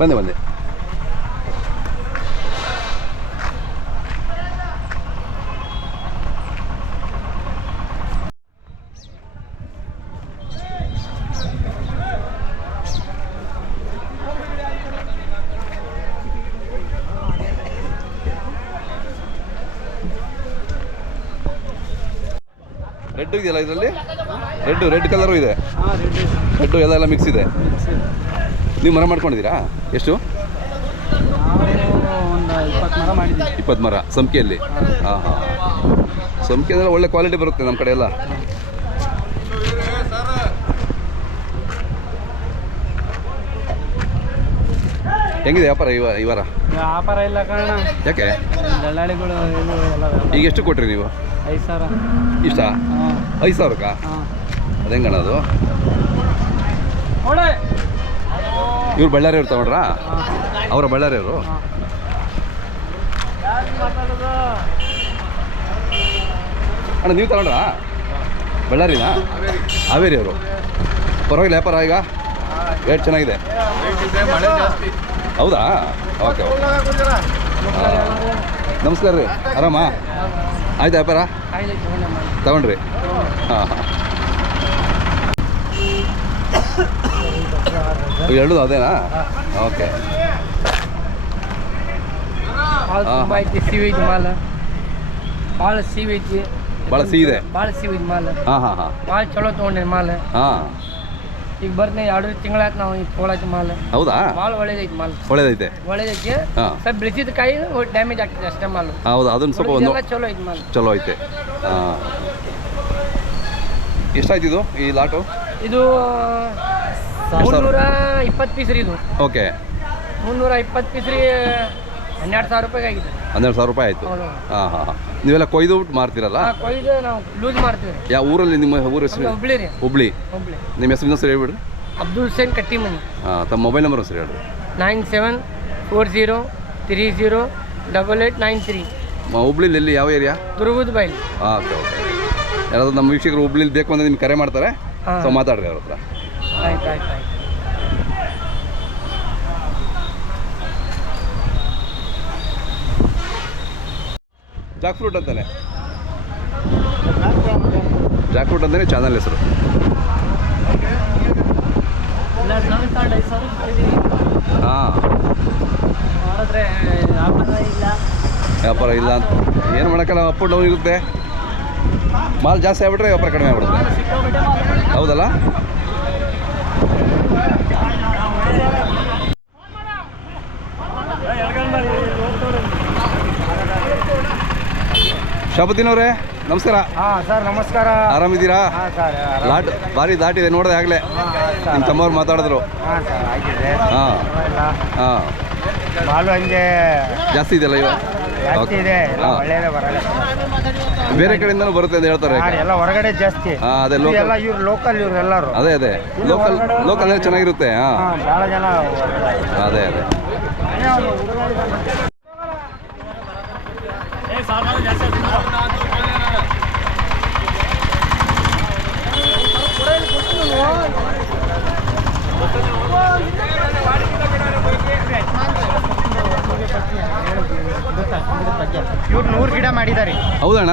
ಬಂದೆ ರೆಡ್ ಇದೆಯಲ್ಲ ಇದರಲ್ಲಿ ರೆಡ್ ಕಲರು ಇದೆ ರೆಡ್ಡು ಎಲ್ಲ ಮಿಕ್ಸ್ ಇದೆ ನೀವು ಮರ ಮಾಡ್ಕೊಂಡಿದ್ದೀರಾ ಎಷ್ಟು 20 ಮರ ಸಂಖ್ಯೆಯಲ್ಲಿ ಹಾಂ ಸಂಖ್ಯೆ ಅಂದರೆ ಒಳ್ಳೆ ಕ್ವಾಲಿಟಿ ಬರುತ್ತೆ ನಮ್ಮ ಕಡೆ ಎಲ್ಲ ಹೆಂಗಿದೆ ವ್ಯಾಪಾರ ಈ ವಾರ ವ್ಯಾಪಾರ ಇಲ್ಲ ಕಾರಣ ಯಾಕೆ ದಳ್ಳಾಳಿಗಳು ಈಗ ಎಷ್ಟು ಕೊಟ್ರಿ ನೀವು 5,000 ಇಷ್ಟ 5,000ಕ್ಕಾ ಅದು ಹೆಂಗಣ್ಣ ಅದು ಇವ್ರು ಬಳ್ಳಾರಿಯವ್ರು ತಗೊಂಡ್ರಾ ಅವರ ಬಳ್ಳಾರಿಯವರು ಅಣ್ಣ ನೀವು ತಗೊಂಡ್ರಾ ಬಳ್ಳಾರಿನಾ ಹಾವೇರಿಯವರು ಪರವಾಗಿಲ್ಲ ವ್ಯಾಪಾರ ಈಗ ರೇಟ್ ಚೆನ್ನಾಗಿದೆ ಹೌದಾ ಓಕೆ ನಮಸ್ಕಾರ ರೀ ಆರಾಮಾ ಆಯ್ತು ವ್ಯಾಪಾರ ತಗೊಂಡ್ರಿ ಹಾಂ ಎರಡು ಅದೇನಾ ಓಕೆ ಭಾಳ ಸಿಹಿ ಐತಿ ಭಾಳ ಸಿಹಿ ಇದೆ ಭಾಳ ಸಿಹಿ ಐತಿ ಮಾಲ್ ಹಾಂ ಭಾಳ ಚಲೋ ತೊಗೊಂಡ್ರಿ ಮಾಲ್ ಹಾಂ ಈಗ ಬರ್ತೀನಿ 2 ತಿಂಗಳಾಯ್ತು ನಾವು ಈಗ ತೊಗೊಳಕ್ಕೆ ಮಾಲ್ ಹೌದಾ ಭಾಳ ಒಳ್ಳೇದೈತಿ ಮಾಲ್ ಒಳ್ಳೇದೈತೆ ಸ್ವಲ್ಪ ಬೆಳೆಸಿದ ಕಾಯಿ ಡ್ಯಾಮೇಜ್ ಆಗ್ತದೆ ಅಷ್ಟೇ ಮಾಲ್ ಹೌದು ಅದನ್ನು ಸ್ವಲ್ಪ ಒಂದು ಚಲೋ ಐತಿ ಮಾಲ್ ಚಲೋ ಐತೆ ಹಾಂ ಎಷ್ಟಾಯ್ತು ಇದು ಈ ಲಾಟು ಇದು 320 ಪೀಸ್ ರೀ ಇದು ಓಕೆ 320 ಪೀಸ್ ರೀ 12,000 ರೂಪಾಯಿಗೆ ಆಗಿದೆ 12,000 ರೂಪಾಯಿ ಆಯಿತು ಹಾಂ ನೀವೆಲ್ಲ ಕೊಯ್ದು ಮಾರ್ತೀರಲ್ಲ ಕೊಯ್ದು ನಾವು ಲೂಸ್ ಮಾಡ್ತೀವಿ ಯಾವ ಊರಲ್ಲಿ ನಿಮ್ಮ ಊರ ಹೆಸರು ಹುಬ್ಳಿ ರೀ ಹುಬ್ಳಿ ನಿಮ್ಮ ಹೆಸರು ಇನ್ನೊಂದು ಸರಿ ಹೇಳ್ಬಿಡ್ರಿ ಅಬ್ದುಲ್ ಹುಸೇನ್ ಕಟ್ಟಿಮನಿ ಹಾಂ ತಮ್ಮ ಮೊಬೈಲ್ ನಂಬರ್ ಸರಿ ಹೇಳ್ರಿ 9740308893 ಹುಬ್ಳಿಲಿ ಎಲ್ಲಿ ಯಾವ ಏರಿಯಾ ದುರ್ಗದ ಬೈಲ್ ಹಾಂ ಓಕೆ ಯಾರಾದ್ರೂ ನಮ್ಮ ವೀಕ್ಷಕರು ಹುಬ್ಳಿಲಿ ಬೇಕು ಅಂದರೆ ನಿಮ್ಗೆ ಕರೆ ಮಾಡ್ತಾರೆ ಸೊ ಮಾತಾಡ್ರಿ ಅವ್ರ ಹತ್ರ ಆಯ್ತು ಜಾಕ್ ಫ್ರೂಟ್ ಅಂತಾನೆ ಚಾನಲ್ ಹೆಸರು ಹಾಂ ವ್ಯಾಪಾರ ಇಲ್ಲ ಅಂತ ಏನು ಮಾಡೋಕ್ಕಲ್ಲ ಅಪ್ ಆ್ಯಂಡ್ ಡೌನ್ ಇರುತ್ತೆ ಮಾಲ್ ಜಾಸ್ತಿ ಆಗ್ಬಿಟ್ರೆ ವ್ಯಾಪಾರ ಕಡಿಮೆ ಆಗ್ಬಿಡುತ್ತೆ ಹೌದಲ್ಲ ಶಾಬುದ್ದೀನ್ ಅವರೇ ನಮಸ್ಕಾರ. ಹಾಂ ಸರ್ ನಮಸ್ಕಾರ. ಆರಾಮಿದ್ದೀರಾ? ಹಾಂ ಸರ್ ಲಾಟ್ ಭಾರಿ ದಾಟಿದೆ ನೋಡಿದೆ ಆಗಲೇ ನಿಮ್ಮ ತಮ್ಮವ್ರು ಮಾತಾಡಿದ್ರು. ಹಾಂ ಸರ್ ಆಗಿದೆ. ಹಾಂ ಹಾಂ ಮಾಲು ಹಂಗೆ ಜಾಸ್ತಿ ಇದೆಯಲ್ಲ ಇವಾಗ? ಜಾಸ್ತಿ ಇದೆ, ಒಳ್ಳೆಯದೇ ಬರಲ್ಲ. ಬೇರೆ ಕಡೆಯಿಂದನೂ ಬರುತ್ತೆ ಅಂತ ಹೇಳ್ತಾರೆ. ಎಲ್ಲ ಹೊರಗಡೆ ಜಾಸ್ತಿ. ಹಾಂ ಅದೇ ಎಲ್ಲ ಇವ್ರು ಲೋಕಲ್ ಇವ್ರು ಎಲ್ಲರೂ. ಅದೇ ಲೋಕಲ್ ಚೆನ್ನಾಗಿರುತ್ತೆ. ಹಾಂ ಭಾಳ ಜನ ಅದೇ ಇವ್ರು 100 ಗಿಡ ಮಾಡಿದ್ದಾರೆ. ಹೌದಣ್ಣ,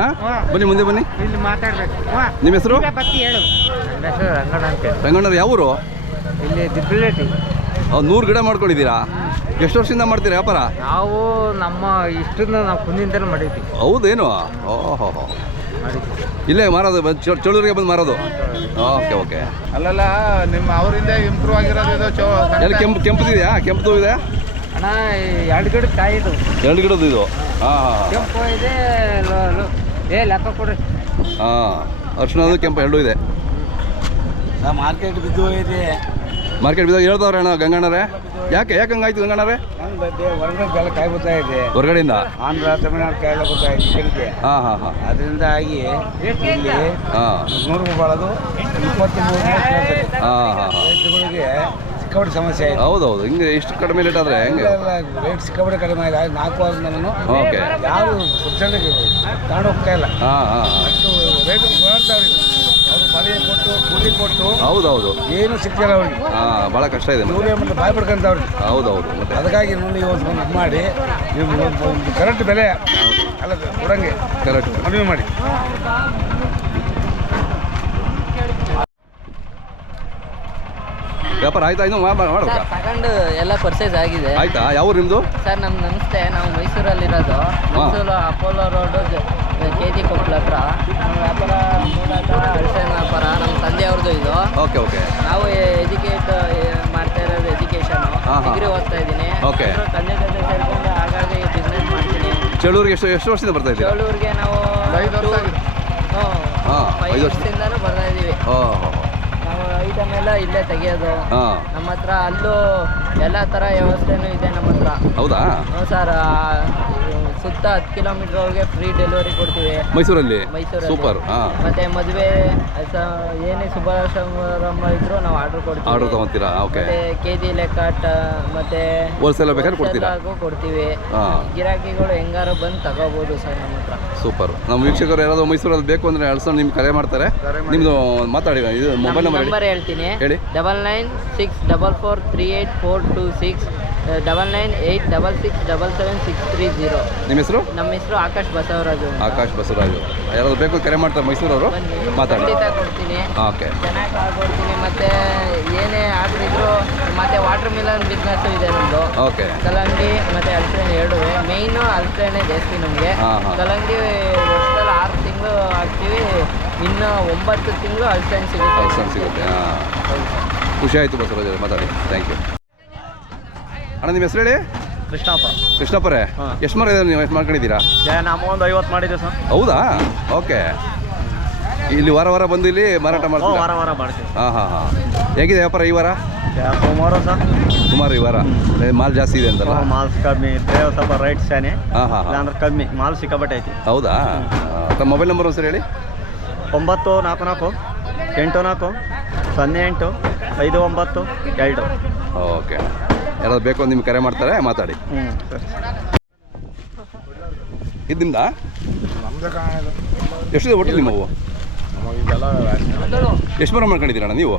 ಬನ್ನಿ ಮುಂದೆ ಬನ್ನಿ. ಇಲ್ಲಿ ಮಾತಾಡ್ಬೇಕು. ನಿಮ್ಮ ಹೆಸರು? ಬತ್ತಿ ಹೇಳು. ನನ್ನ ಹೆಸರು ರಂಗಣ್ಣ ಅಂತ. ರಂಗಣ್ಣರು ಯಾವ ಊರು? ಇಲ್ಲಿ ದಿಬ್ಬಲೇಟಿ. 100 ಗಿಡ ಮಾಡ್ಕೊಂಡಿದ್ದೀರಾ? ಎಷ್ಟು ವರ್ಷದಿಂದ ಮಾಡ್ತೀರಾ ವ್ಯಾಪಾರ? ನಾವು ನಮ್ಮ ಇಷ್ಟನ್ನ ನಾವು ಕುಂದಿಂದಲೇ ಮಾಡಿದ್ವಿ. ಹೌದೇನು? ಓಹೋ, ಇಲ್ಲೇ ಮಾರೋದು, ಚಳೂರಿಗೆ ಬಂದು ಮಾರೋದು. ಓಕೆ. ಅಲ್ಲಲ್ಲ, ನಿಮ್ಮ ಅವರಿಂದ ಇಂಪ್ರೂವ್ ಆಗಿರೋದು ಎಲ್ಲಿ ಕೆಂಪುದಿದೆಯಾ? ಕೆಂಪು ಇದೆ ಅಣ್ಣ. 2 ಗಿಡ ಕಾಯಿ ಇದು. 2 ಗಿಡದ್ದು ಇದು. ಹಾಂ ಕೆಂಪು ಇದೆ. ಲೆಕ್ಕ ಕೊಡ್ರಿ. ಹಾಂ, ಅರ್ಶಿಣದು ಕೆಂಪು 2 ಇದೆ. ಮಾರ್ಕೆಟ್ ಬಿದ್ದು ಇದೆ. ಮಾರ್ಕೆಟ್ ಬಿದ್ದಾಗ ಹೇಳ್ತಾವ್ರೆ ಅಣ್ಣ ಗಂಗಣ್ಣರೇ. ಯಾಕೆ ಹಂಗಾಯ್ತು ಗಂಗಣ್ಣರೇ? ಹೊರಗಡೆ ಕಾಯಿ ಬರ್ತಾ ಇದೆ, ಹೊರಗಡೆಯಿಂದ ಆಂಧ್ರ ತಮಿಳ್ನಾಡು ಕಾಯಿ ಎಲ್ಲ ಬರ್ತಾ ಇದೆ. ಹಾಂ ಅದರಿಂದ ಆಗಿ ಇಲ್ಲಿ ಹಾಂ 100 ಬಾಳೋದು 23 ಹಾಂ ರೈತರುಗಳಿಗೆ ಸಿಕ್ಕಾಪಟ್ಟೆ ಸಮಸ್ಯೆ ಆಯಿತು. ಹೌದೌದು. ಹಿಂಗೆ ಇಷ್ಟು ಕಡಿಮೆ ರೇಟ್ ಆದರೆ ಹೆಂಗೆ? ರೇಟ್ ಸಿಕ್ಕಾಪಟ್ಟೆ ಕಡಿಮೆ ಆಗಿ 4 ನಾನು ಓಕೆ. ಯಾರು ತಗೊಂಡು ಹೋಗ್ತಾ ಇಲ್ಲ. ಹಾಂ ಅಷ್ಟು ರೇಟ್ ಓಡಾಡ್ತಾವ್ರಿ. ಅವರು ಬಾಡಿಗೆ ಕೊಟ್ಟು ಕೂಲಿ ಕೊಟ್ಟು ಹೌದೌದು. ಏನು ಸಿಗ್ತಿಲ್ಲ ಅವ್ರಿಗೆ. ಹಾಂ, ಭಾಳ ಕಷ್ಟ ಇದೆ ಮತ್ತೆ. ಕೂಲಿ ಮತ್ತೆ ಬಾಯ್ ಪಡ್ಕೊಂತವ್ರಿಗೆ. ಹೌದೌದು. ಮತ್ತೆ ಅದಕ್ಕಾಗಿ ನೋಡಿ ಇವತ್ತು ಒಂದು ಇದು ಮಾಡಿ ಒಂದು ಕರೆಕ್ಟ್ ಬೆಲೆ ಅಲ್ಲ ಕೊಡಂಗೆ ಕರೆಕ್ಟ್ ಮನವಿ ಮಾಡಿ. ವ್ಯಾಪಾರ ಆಯ್ತಾ? ಇನ್ನು ಮಾಡ್ಬೇಕಾ? ತಗೊಂಡು ಎಲ್ಲ ಪರ್ಚೇಸ್ ಆಗಿದೆ ಆಯ್ತಾ? ಯಾವ ನಿಮ್ಮದು? ಸರ್ ನಮಸ್ತೆ, ನಾವು ಮೈಸೂರಲ್ಲಿರೋದು. Mysore Apollo road KG Koppal ಹತ್ರ. ನಮ್ಮ ವ್ಯಾಪಾರ ಮೂಲತಃ ಅಳಸೆಹಣ್ಣು ವ್ಯಾಪಾರ. ನಮ್ಮ ತಂದೆಯವ್ರದ್ದು ಇದು. Okay okay. ನಾವು ಎಜುಕೇಟ್ ಮಾಡ್ತಾ ಇರೋದು ಎಜುಕೇಷನು. ಡಿಗ್ರಿ ಓದ್ತಾ ಇದ್ದೀನಿ. ಓಕೆ. ತಂದೆ ಜೊತೆ ಸೇರಿಕೊಂಡು ಹಾಗಾಗಿ ಬಿಸ್ನೆಸ್ ಮಾಡ್ತೀನಿ. ಚೇಳೂರಿಗೆ ಎಷ್ಟು ವರ್ಷದಿಂದ ಬರ್ತಾ ಇದ್ದೀರಾ? ಚೇಳೂರಿಗೆ ನಾವು 5 ವರ್ಷದಿಂದನೂ ಬರ್ತಾ ಇದ್ದೀವಿ. ನಾವು ಐಟಮ್ ಎಲ್ಲ ಇಲ್ಲೇ ತೆಗಿಯೋದು. ನಮ್ಮ ಹತ್ರ ಅಲ್ಲೂ ಎಲ್ಲ ಥರ ವ್ಯವಸ್ಥೆನೂ ಇದೆ ನಮ್ಮ ಹತ್ರ. ಹೌದಾ? ಹ್ಞೂ ಸರ್. ಸುತ್ತ 10 ಕಿಲೋಮೀಟರ್ವರೆಗೆ ಫ್ರೀ ಡೆಲಿವರಿ ಕೊಡ್ತೀವಿ ಮೈಸೂರಲ್ಲಿ. ಸೂಪರ್. ಮತ್ತೆ ಮದುವೆ ಏನೇ ಶುಭ ಸಮಾರಂಭ ಇದ್ರೂ ನಾವು ಆರ್ಡರ್ ತಗೊಂತೀರಾ? ಓಕೆ. ಮತ್ತೆ KG ಲೆಕ್ಕ ಮತ್ತೆ ಹೋಲ್ಸೇಲ್ ಬೇಕಾದ್ರೆ ಕೊಡ್ತೀರಾ? ಕೊಡ್ತೀವಿ. ಗಿರಾಕಿಗಳು ಹೆಂಗಾರು ಬಂದು ತಗೋಬಹುದು ಸರ್ ನಮ್ಮ ಹತ್ರ. ಸೂಪರ್. ನಮ್ಮ ವೀಕ್ಷಕರು ಯಾರಾದರೂ ಮೈಸೂರಲ್ಲಿ ಬೇಕು ಅಂದರೆ ಅಳ್ಸೋಣ ನಿಮ್ಗೆ ಕರೆ ಮಾಡ್ತಾರೆ. ನಿಮ್ಮದು ಮಾತಾಡಿ, ಇದು ಮೊಬೈಲ್ ನಂಬರ್ ಹೇಳ್ತೀನಿ. ಹೇಳಿ. 99648426 9986677630. ನಿಮ್ಮ ಹೆಸರು? ನಮ್ಮ ಹೆಸರು ಆಕಾಶ್ ಬಸವರಾಜು. ಆಕಾಶ್ ಬಸವರಾಜು. ಯಾರಾದ್ರು ಬೇಕು ಕರೆ ಮಾಡ್ತಾರೆ ಮೈಸೂರವರು, ಮಾತಾಡಿ. ಖಂಡಿತ ಕೊಡ್ತೀನಿ. ಓಕೆ. ಚೆನ್ನಾಗಿ ಕೊಡ್ತೀನಿ. ಮತ್ತೆ ಏನೇ ಆಗಿದ್ರು ಮತ್ತೆ ವಾಟರ್ ಮಿಲನ್ ಬಿಸ್ನೆಸ್ ಇದೆ ನಮ್ಮದು. ಓಕೆ. ಕಲ್ಲಂಗಡಿ ಮತ್ತೆ ಹಲಸೆಹಣ್ಣು ಎರಡುವೆ. ಮೇಯ್ನು ಹಲಸೆಹಣ್ಣೆ ಜಾಸ್ತಿ ನಮಗೆ. ಕಲ್ಲಂಗಡಿ ವರ್ಷದಲ್ಲಿ 6 ತಿಂಗಳು ಹಾಕ್ತೀವಿ, ಇನ್ನು 9 ತಿಂಗಳು ಹಲಸೆಹಣ್ಣು ಸಿಗುತ್ತೆ. ಖುಷಿ ಆಯಿತು ಬಸವರಾಜ್, ಮಾತಾಡಿ. ಥ್ಯಾಂಕ್ ಯು ಅಣ್ಣ. ನಿಮ್ಮ ಹೆಸರು ಹೇಳಿ? ಕೃಷ್ಣಪ್ಪ. ಕೃಷ್ಣಪ್ಪರೇ, ಎಷ್ಟು ಮರ ಇದೆ? ನೀವು ಎಷ್ಟು ಮಾಡ್ಕೊಂಡಿದ್ದೀರಾ? ನಮ್ಮ ಒಂದು 50 ಮಾಡಿದ್ದೆ ಸರ್. ಹೌದಾ? ಓಕೆ. ಇಲ್ಲಿ ವಾರ ಬಂದು ಇಲ್ಲಿ ಮಾರಾಟ ಮಾಡ್ತೀವಿ? ವಾರ ಮಾಡ್ತೀವಿ. ಹಾಂ. ಹೇಗಿದೆ ವ್ಯಾಪಾರ ಈ ವಾರ? ಸುಮಾರು ಸರ್. ಸುಮಾರು ಈ ವಾರ ಮಾಲ್ ಜಾಸ್ತಿ ಇದೆ ಅಂತಲ್ಲ? ಮಾಲ್ ಕಮ್ಮಿ ಇದ್ದರೆ ಸ್ವಲ್ಪ ರೈಟ್ ಶಾನೆ. ಹಾಂ. ಅಂದ್ರೆ ಕಮ್ಮಿ ಮಾಲ್ ಸಿಕ್ಕಾಪಟ್ಟೆ ಐತಿ. ಹೌದಾ? ತಮ್ಮ ಮೊಬೈಲ್ ನಂಬರ್ ಒಂದು ಸರಿ ಹೇಳಿ. 944 84 08 59 2. ಓಕೆ. ಯಾರಾದ್ರು ಬೇಕು ನಿಮ್ಗೆ ಕರೆ ಮಾಡ್ತಾರೆ, ಮಾತಾಡಿ. ಸರಿ. ಇದು ನಿಮ್ದ? ಎಷ್ಟಿದೆ ಒಟ್ಟು ನಿಮ್ಮವು? ಎಷ್ಟು ಮರ ಮಾಡ್ಕೊಂಡಿದ್ದೀರಣ್ಣ ನೀವು?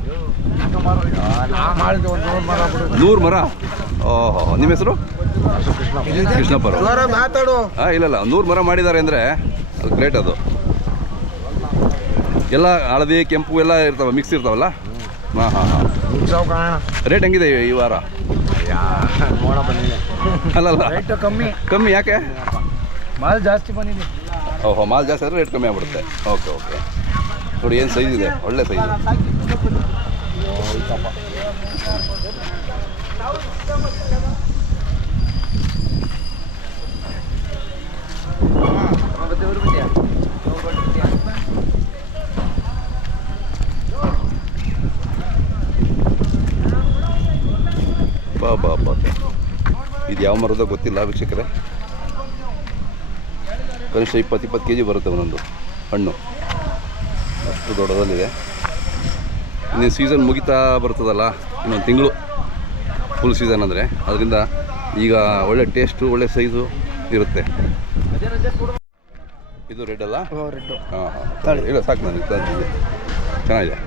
100 ಮರ. ಓಹೋ. ನಿಮ್ಮ ಹೆಸರು? ಕೃಷ್ಣಪ್ಪರು. ಮಾತಾಡು. ಇಲ್ಲ 100 ಮರ ಮಾಡಿದ್ದಾರೆ ಅಂದರೆ ಅದು ಗ್ರೇಟ್. ಅದು ಎಲ್ಲ ಹಳದಿ ಕೆಂಪು ಎಲ್ಲ ಇರ್ತಾವೆ, ಮಿಕ್ಸ್ ಇರ್ತಾವಲ್ಲ? ಹಾಂ. ರೇಟ್ ಹೆಂಗಿದೆ ಈ ವಾರ? ಅಲ್ಲ ರೇಟ್ ಕಮ್ಮಿ ಯಾಕೆ? ಮಾಲ್ ಜಾಸ್ತಿ ಬಂದಿದೆ. ಓಹೋ, ಮಾಲ್ ಜಾಸ್ತಿ ಆದರೆ ರೇಟ್ ಕಮ್ಮಿ ಆಗ್ಬಿಡುತ್ತೆ. ಓಕೆ. ನೋಡಿ ಏನು ಸೈಜ್ ಇದೆ, ಒಳ್ಳೆ ಸೈಜ್. ಬಾ. ಇದು ಯಾವ ಮರದ ಗೊತ್ತಿಲ್ಲ ವೀಕ್ಷಕರೇ. ಕನಿಷ್ಠ 20 kg ಬರುತ್ತೆ ಒಂದೊಂದು ಹಣ್ಣು. ಅಷ್ಟು ದೊಡ್ಡದಲ್ಲಿದೆ. ಇನ್ನೇನು ಸೀಸನ್ ಮುಗಿತಾ ಬರ್ತದಲ್ಲ, ಇನ್ನೊಂದು ತಿಂಗಳು ಫುಲ್ ಸೀಸನ್ ಅಂದರೆ. ಅದರಿಂದ ಈಗ ಒಳ್ಳೆ ಟೇಸ್ಟು, ಒಳ್ಳೆ ಸೈಜು ಇರುತ್ತೆ. ಇದು ರೆಡ್ ಅಲ್ಲ? ರೆಡ್. ಹಾಂ. ಇಲ್ಲ ಸಾಕು, ನನಗೆ ಚೆನ್ನಾಗಿದೆ.